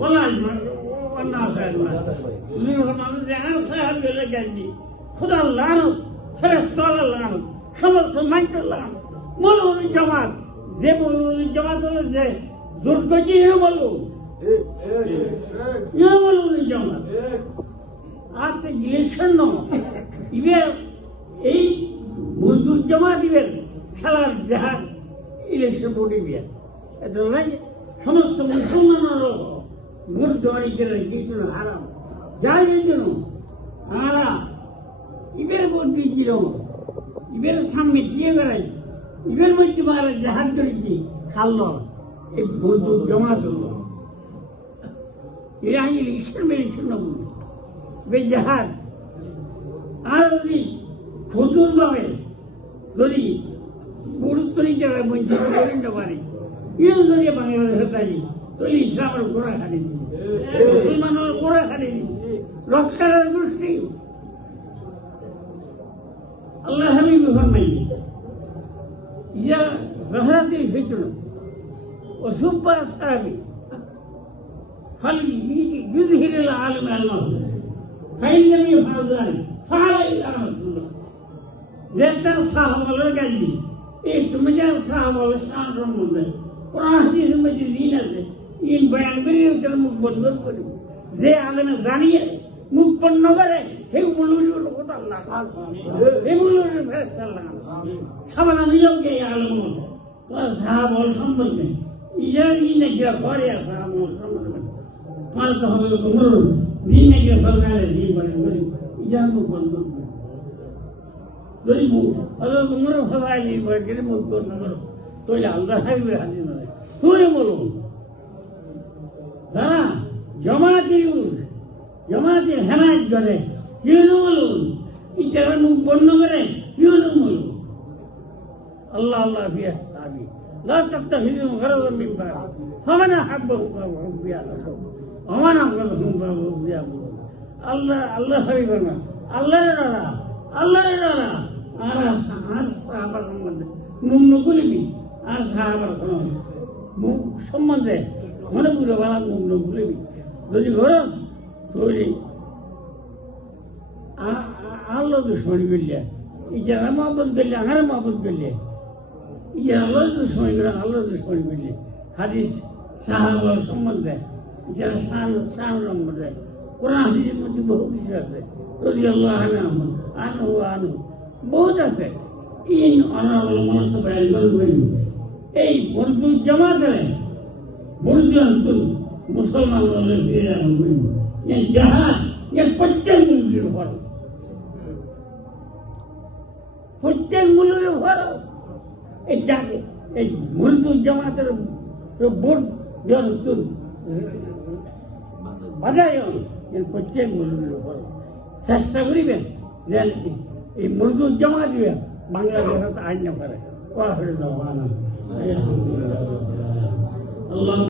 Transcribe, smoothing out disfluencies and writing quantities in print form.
ولا والناس أجمعين صاحب الجنة خدا الله فرست الله সমস্ত মাইক আল্লাহ মৌলভী জামাত যে মৌলভী জামাত হলো যে জোর করছে মৌলভী জামাত আর তো ইলেকশন ইবের এই মজদুর জামাত ইবের খেলার জাহাজ ইলেকশন বোর্ড ইবের এত নাই সমস্ত মুসলমানেরও ভোট দেওয়ার কিন্তু হারাম যাই জন্য আমরা ইবের ভোট দিয়েছিল ইবের সামনে দিয়ে বেড়াই ইবের মধ্যে মারা জাহাজ করেছি খাল এই বন্ধু জমা চলল এরা ইলেকশন মেলেকশন বলি বে জাহাজ আর যদি খজুর ভাবে যদি গুরুত্ব নিতে পারে বঞ্চিত করে নিতে পারে ইউ যদি বাংলাদেশে পারি তাহলে ইসলামের গোড়া খালি দিবে মুসলমানের গোড়া খালি দিবে রক্ষার গোষ্ঠী আল্লাহ হাবিব ফরমাইলেন ইয়া যাহারাতিল ফিতনা ওয়া সুব্বা আসহাবি ফালইয়ুযহিরিল আলিম আল-মাহু ফাইন লাম ইয়াফআল যালিক ফাআলাইহি রাহমাতুল্লাহ যেটা সাহাবাদের কাছে এই তুমি যা সাহাবাদের সম্বন্ধে কোরআন হাদিসের মধ্যে দিন আছে ইন বয়ান করে ওটার মুখ বন্ধ করে যে আলেমে জানিয়ে মুখ বন্ধ করে হে মুলুর কথা আল্লাহ হে মুলুর ফেরেশতা আল্লাহ সামান্য নিয়মকে আলেম সাহাবাল সম্বন্ধে ইজারি নাকি করে সাহাবাল সম্বন্ধে পাঁচ হবে মুলুর দিন নাকি সরকারে দিন বলে করে ইজার মুখ বন্ধ করে যদি মুখ হলো মুলুর সবাই দিন বলে করে মুখ বন্ধ করো তাহলে আল্লাহ হাবিবের হাদিস নয় তুই বলুন যারা জমাতে হেনায়ত করে ইউনু বলুন ইটারা মুখ বন্ধ করে ইউনু বলুন আল্লাহ আল্লাহ ফিয়া সাহাবি লা তাত্তাখিযু গরাদাম মিন বা'দি ফামান আহাব্বাহু ফাহুব্বিয়া ওমান আবগাদাহু ফাহুব্বিয়া আল্লাহ আল্লাহ হাবিব না আল্লাহর ডরা আর সাহাবার সম্বন্ধে মুখ নকুলিবি আর সাহাবার কোন মুখ সম্বন্ধে মনে পুরো বালা মুখ নকুলিবি যদি ঘরস তৈরি আল্লাহ দুশ্মনী করলে ইজারা মহব্বত করলে আমার মহব্বত করলে ইয়া আল্লাহ দুশ্মনী করে আল্লাহ দুশ্মনী করলে হাদিস সাহাবার সম্বন্ধে যারা শান সম্বন্ধে কোরআন হাদিসের মধ্যে বহু কিছু আছে রাদিয়াল্লাহু আনহু বহুত আছে ইন অনাবল মনত বাইর করবেন এই বন্ধু জমা করে বন্ধু অন্তর মুসলমানদের ফিরে রাখবেন এই জাহাজ এর প্রত্যেক মূল্যের উপর এই জাগে এই বন্ধু জমাতের বোর্ড বাজায় এর প্রত্যেক মূল্যের উপর চেষ্টা করিবেন যে এই মজদুর জমা দিবে বাংলাদেশে আইন না করে আল্লাহ